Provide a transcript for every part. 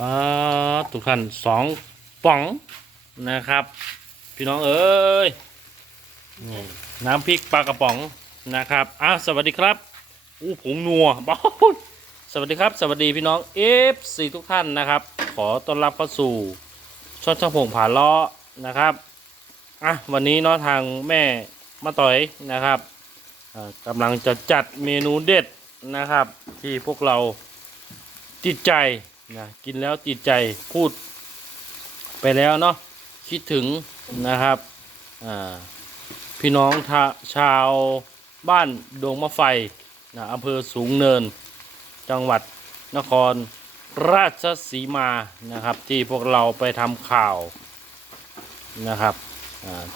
ป้าทุกท่านสองป๋องนะครับ พี่น้องเอ้ยน้ำพริกปลากระป๋องนะครับอ้าวสวัสดีครับอู้ผงนัวบ้าสวัสดีครับ สวัสดีพี่น้องเอฟซีทุกท่านนะครับ ขอต้อนรับเข้าสู่ช่องช่างผงผ่าล้อนะครับอะวันนี้เนาะทางแม่มาต่อยนะครับอ่ากำลังจะจัดเมนูเด็ดนะครับ ที่พวกเราติดใจ นะกินแล้วติดใจพูดไปแล้วเนาะคิดถึงนะครับพี่น้องาชาวบ้านดงมะไฟนะอำเภอสูงเนิน จังหวัดนครราชสีมานะครับที่พวกเราไปทำข่าวนะครับ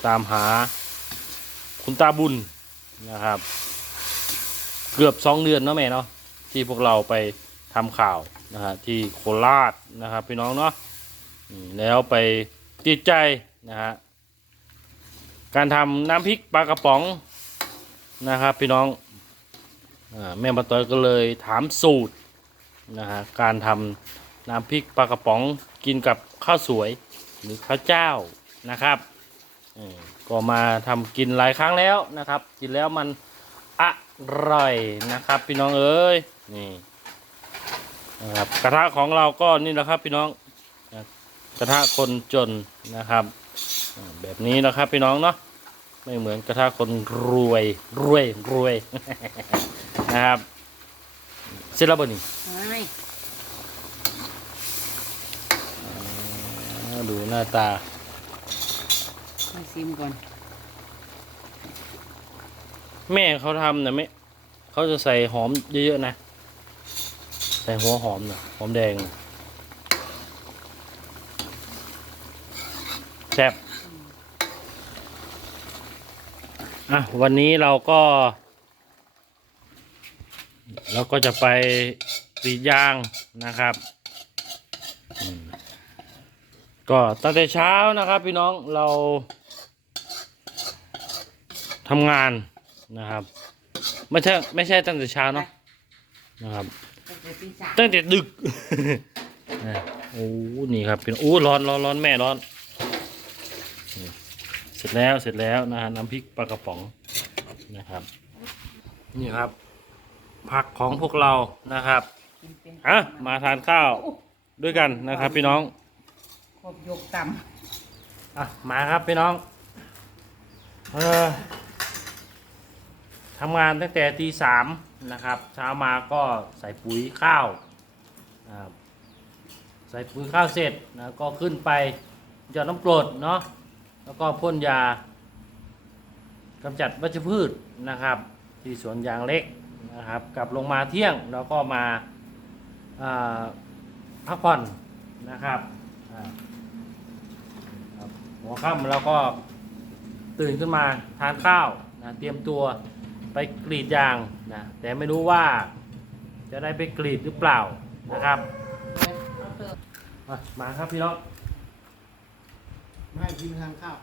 ตามหาคุณตาบุญนะครับ เกือบสองเดือนเนาะแม่เนาะที่พวกเราไปทำข่าว นะฮะที่โคราชนะครับพี่น้องเนาะแล้วไปติดใจนะฮะการทำน้ำพริกปลากระป๋องนะครับพี่น้องอแม่มาตอยก็เลยถามสูตรนะฮะการทำน้ำพริกปลากระป๋องกินกับข้าวสวยหรือข้าวเจ้านะครับก็มาทำกินหลายครั้งแล้วนะครับ กินแล้วมันอร่อยนะครับ พี่น้องเอ้ยนี่ นะครับ กระทะของเราก็นี่แหละครับพี่น้องนะกระทะคนจนนะครับอ่าแบบนี้นะครับพี่น้องเนาะไม่เหมือนกระทะคนรวยรวยรวยนะครับเสร็จแล้วบ่นี่ไม่อ่าดูหน้าตามาซิมก่อน แม่เขาทำนะไม่เขาจะใส่หอมเยอะๆนะใส่หัวหอมนะหอมแดงแซ่บอะวันนี้เราก็ เราก็จะไปกรีดยางนะครับ ก็ตั้งแต่เช้านะครับพี่น้องเราทำงานนะครับ ไม่ใช่ไม่ใช่ตั้งแต่เช้าเนาะนะครับ ตั้งแต่ตีสามตั้งแต่ดึกนะโอ้นี่ครับเป็นโอ้ร้อนร้อนร้อนแม่ร้อนนี่เสร็จแล้วเสร็จแล้วนะฮะน้ำพริกปลากระป๋องนะครับ นี่ครับ ผักของพวกเรานะครับกินเป็นอะมาทานข้าวด้วยกันนะครับพี่น้องครบยกตอะมาครับพี่น้องเออทำงานตั้งแต่ตีสาม นะครับ เช้ามาก็ใส่ปุ๋ยข้าวใส่ปุ๋ยข้าวเสร็จนะก็ขึ้นไปหยอดน้ำกรดเนาะแล้วก็พ่นยากำจัดวัชพืชนะครับ ที่สวนยางเล็กนะครับกลับลงมาเที่ยงแล้วก็มาพักผ่อนนะครับอ่าครับหัวค่ำเราก็ตื่นขึ้นมาทานข้าวนะเตรียมตัว ไปกรีดยางนะแต่ไม่รู้ว่าจะได้ไปกรีดหรือเปล่านะครับำมามาครับพี่น้องไม่กินทางข้าว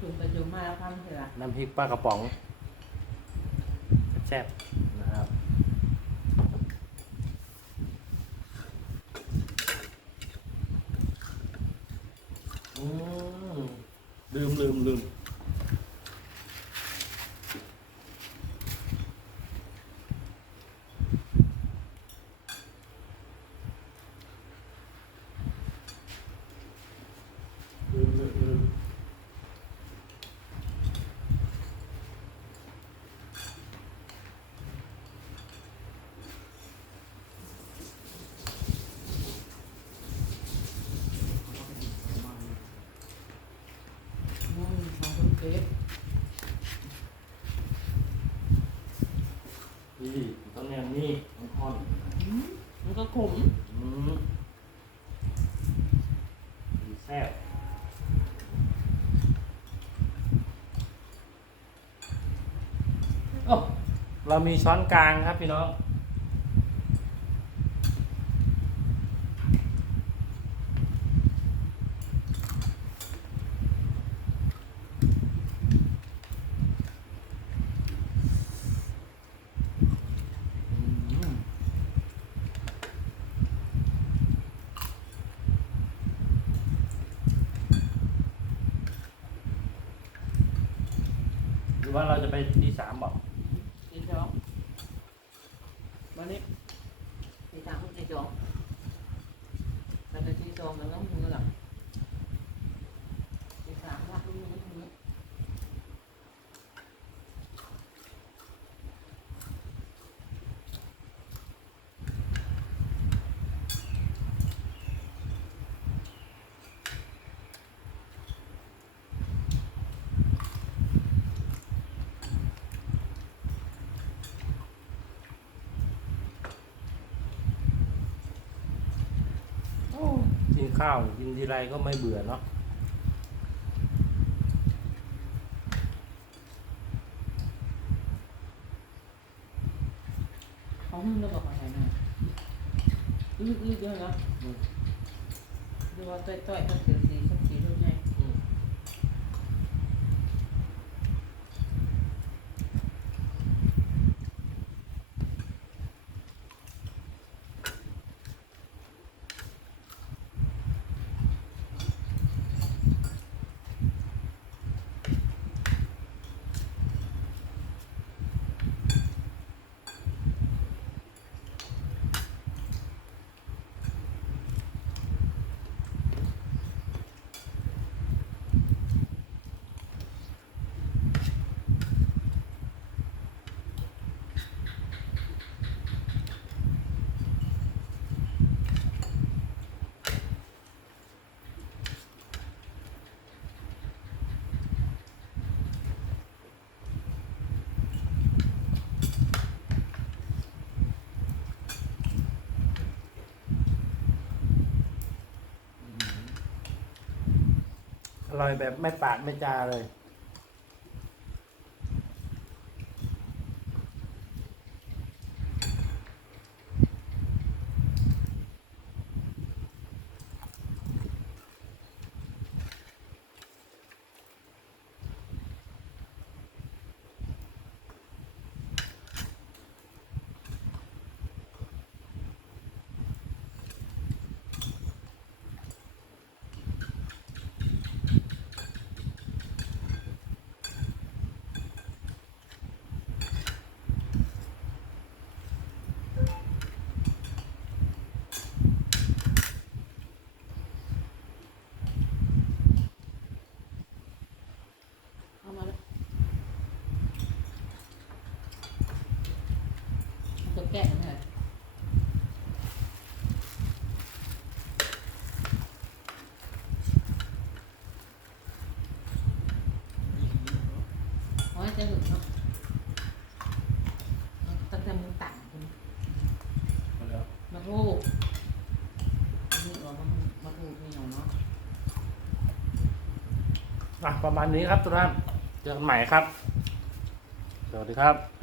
จุ่มไปจุ่มมาแล้วทำเถอะน้ำพริกปลากระป๋องแซ่บๆนะครับอืมลืมลืมลืม ลืมลืมลืม อืมสองคนเก็บ นี่ตอนนี้นี่มันอ่อน มัน ก็ขมอืมแซ่บโอ้เรามีช้อนกลางครับพี่น้อง ว่าเราจะไปทีสามบอกตีสองวันนี้ตีสามตีสองเราจะตีสองแล้วน้ำมือหลังตีสามรับลูกมือมือ กิน ข้าวกินทีไรก็ไม่เบื่อเนาะเขาหุ้มแล้วบอกอะไรนะอืดอืดเยอะเนาะดูว่าต่อยต่อยๆมันเสี ร่อยแบบไม่ปากไม่จาเลย กะนเหรอโอ้ยจะหึงเนาะตั้งแต่มึงต่างคุณมาทูกนี่ออกมามาทูกนี่หน่อเนาะอะประมาณนี้ครับทุกท่านเจอกันใหม่ครับ สวัสดีครับ